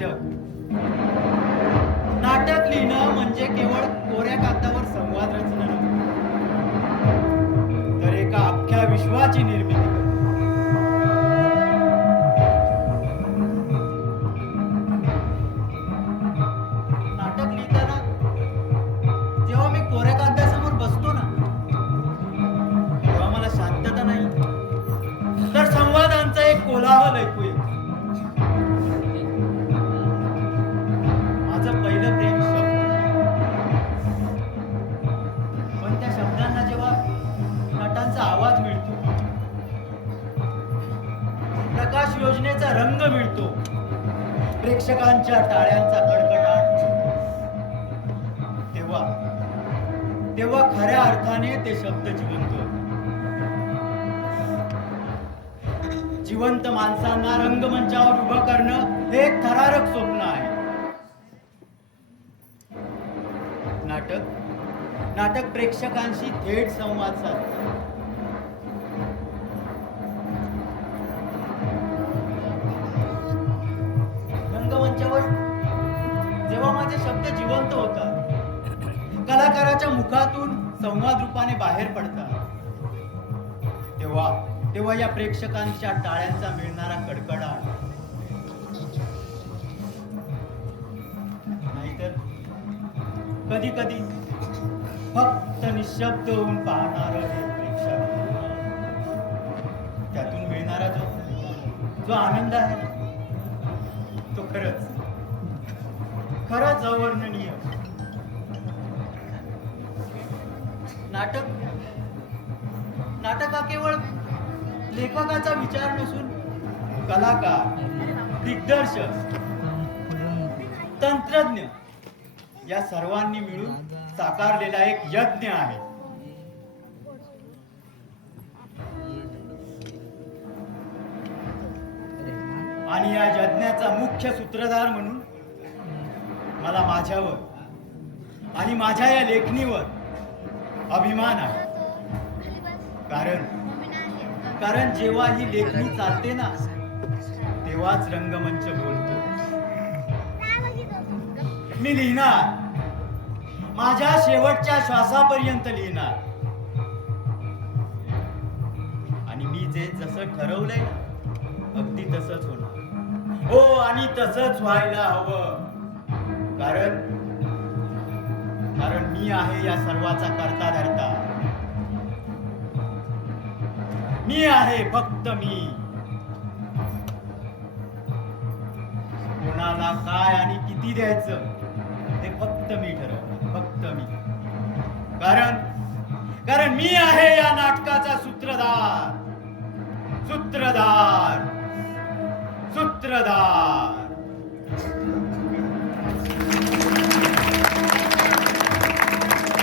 नाटक नाटक लिहिणं म्हणजे केवळ कोऱ्या कागदावर संवाद रचणं नव्हे, तर एका अख्ख्या विश्वाची निर्मिती करणं. नाटक लिहिताना जेव्हा मी कोऱ्या कागदासमोर बसतो ना, तेव्हा मला शांतता नाही, तर संवादांचा एक कोलाहल ऐकू येतो. माझं पहिलं प्रेम शब्द, पण त्या शब्दांना जेव्हा नटांचा आवाज मिळतो, प्रकाश योजनेचा रंग मिळतो, प्रेक्षकांच्या टाळ्यांचा कडकडाट, तेव्हा तेव्हा खऱ्या अर्थाने ते शब्द जिवंत होतात. जिवंत माणसांना रंगमंचावर उभं करणं हे एक थरारक स्वप्न आहे. नाटक प्रेक्षकांशी थेट संवाद साधतं. रंगमंचावर जेव्हा माझे शब्द जिवंत होतात, कलाकाराच्या मुखातून संवाद रूपाने बाहेर पडतात, तेव्हा या प्रेक्षकांच्या टाळ्यांचा मिळणारा कडकडाट, नाहीतर कधी कधी फक्त निशब्द होऊन पाहणार हे प्रेक्षक, त्यातून मिळणारा जो आनंद आहे ना, तो खरंच अवर्णनीय. नाटक हा केवळ लेखकाचा विचार नसून कलाकार, दिग्दर्शक, तंत्रज्ञ या सर्वांनी मिळून साकारलेला एक यज्ञ आहे. आणि या यज्ञाचा मुख्य सूत्रधार म्हणून मला माझ्यावर आणि माझ्या या लेखणीवर अभिमान आहे. कारण जेव्हा ही लेखणी चालते ना, तेव्हाच रंगमंच बोलतो. मी लिहिणार, माझ्या शेवटच्या श्वासापर्यंत लिहिणार, आणि मी जे जसं ठरवलंय ना, अगदी तसंच होणार. हो, आणि तसंच व्हायला हवं. कारण मी आहे या सर्वाचा करता धरता. मी आहे, फक्त मी. कोणाला काय आणि किती द्यायचं ते फक्त मी ठरवणार, फक्त मी. कारण मी आहे या नाटकाचा सूत्रधार.